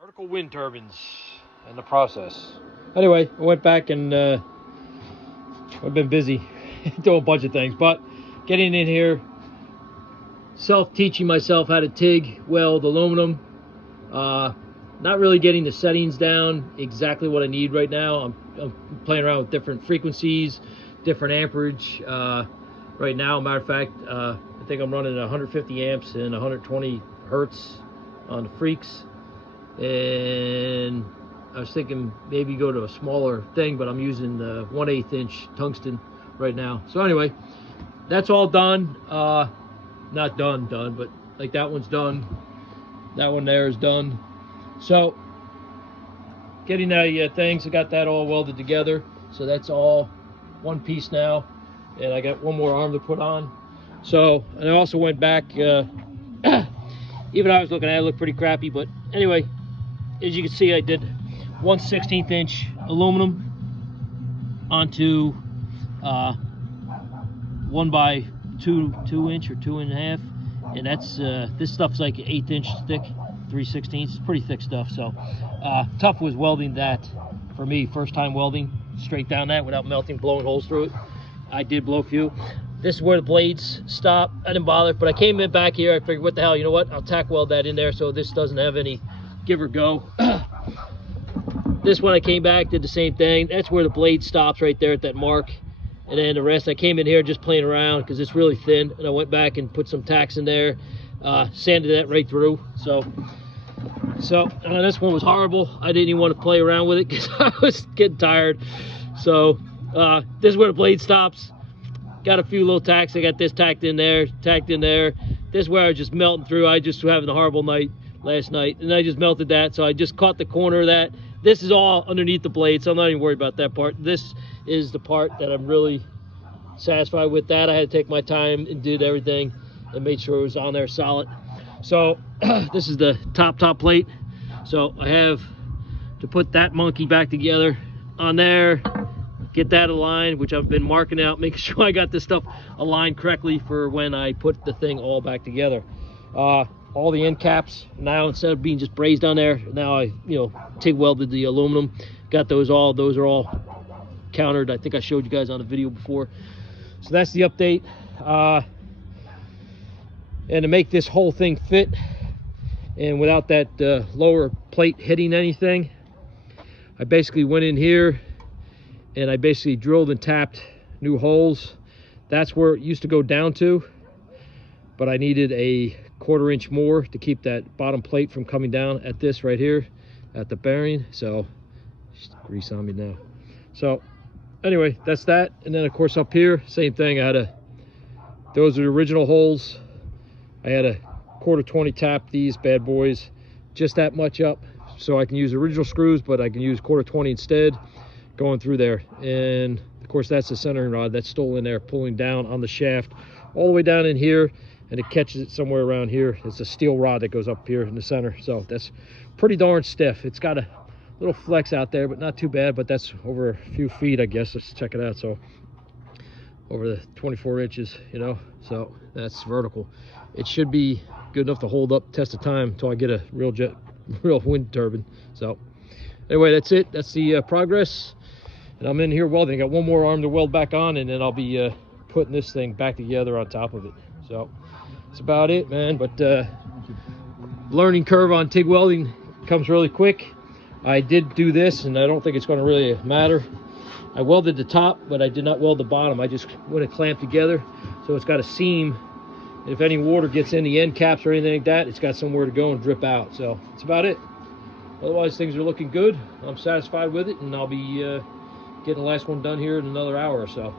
Vertical wind turbines in the process. Anyway, I went back and I've been busy doing a bunch of things, but getting in here, self-teaching myself how to TIG, weld aluminum. Not really getting the settings down exactly what I need right now. I'm playing around with different frequencies, different amperage. Right now, matter of fact, I think I'm running 150 amps and 120 hertz on the freaks. And I was thinking maybe go to a smaller thing, but I'm using the 1/8 inch tungsten right now. So anyway, that's all done. Not done, but like that one's done. That one there is done. So getting the things, I got that all welded together. So that's all one piece now. And I got one more arm to put on. So, and I also went back, even I was looking at it, looked pretty crappy, but anyway, as you can see, I did 1/16 inch aluminum onto 1x2 inch or 2.5, and that's this stuff's like 1/8 inch thick, 3/16. It's pretty thick stuff. So tough was welding that for me, first time welding straight down that without melting, blowing holes through it. I did blow a few. This is where the blades stop. I didn't bother, but I came in back here. I figured, what the hell, you know what? I'll tack weld that in there so this doesn't have any give or go. This one I came back, did the same thing. That's where the blade stops right there at that mark. And then the rest, I came in here just playing around because it's really thin. And I went back and put some tacks in there, sanded that right through. So this one was horrible. I didn't even want to play around with it because I was getting tired. So this is where the blade stops. Got a few little tacks. I got this tacked in there, tacked in there. This is where I was just melting through. I just was having a horrible night last night, and I just melted that. So I just caught the corner of that. This is all underneath the blade, so I'm not even worried about that part. This is the part that I'm really satisfied with. That I had to take my time and did everything and made sure it was on there solid. So this is the top plate. So I have to put that monkey back together on there, get that aligned, which I've been marking out, making sure I got this stuff aligned correctly for when I put the thing all back together. All the end caps now, instead of being just brazed on there, now I TIG welded the aluminum, got those are all countered. I think I showed you guys on the video before. So that's the update. And to make this whole thing fit and without that lower plate hitting anything, I basically went in here and I basically drilled and tapped new holes. That's where it used to go down to, but I needed a 1/4 inch more to keep that bottom plate from coming down at this right here at the bearing. So just grease on me now. So anyway, that's that. And then of course up here, same thing. Those are the original holes. I had a 1/4 tap these bad boys, just that much up, so I can use original screws, but I can use 1/4 instead, going through there. And of course that's the centering rod that's still in there, pulling down on the shaft all the way down in here, and it catches it somewhere around here. It's a steel rod that goes up here in the center, so that's pretty darn stiff. It's got a little flex out there, but not too bad. But that's over a few feet, I guess. Let's check it out. So over the 24 inches, so that's vertical. It should be good enough to hold up test of time until I get a real wind turbine. So anyway, that's it. That's the progress. And I'm in here welding. I got one more arm to weld back on, and then I'll be putting this thing back together on top of it. So that's about it, man. But learning curve on TIG welding comes really quick. I did do this, and I don't think it's going to really matter. I welded the top, but I did not weld the bottom. I just went and clamped together, so it's got a seam. If any water gets in the end caps or anything like that, it's got somewhere to go and drip out. So that's about it. Otherwise, things are looking good. I'm satisfied with it, and I'll be getting the last one done here in another hour or so.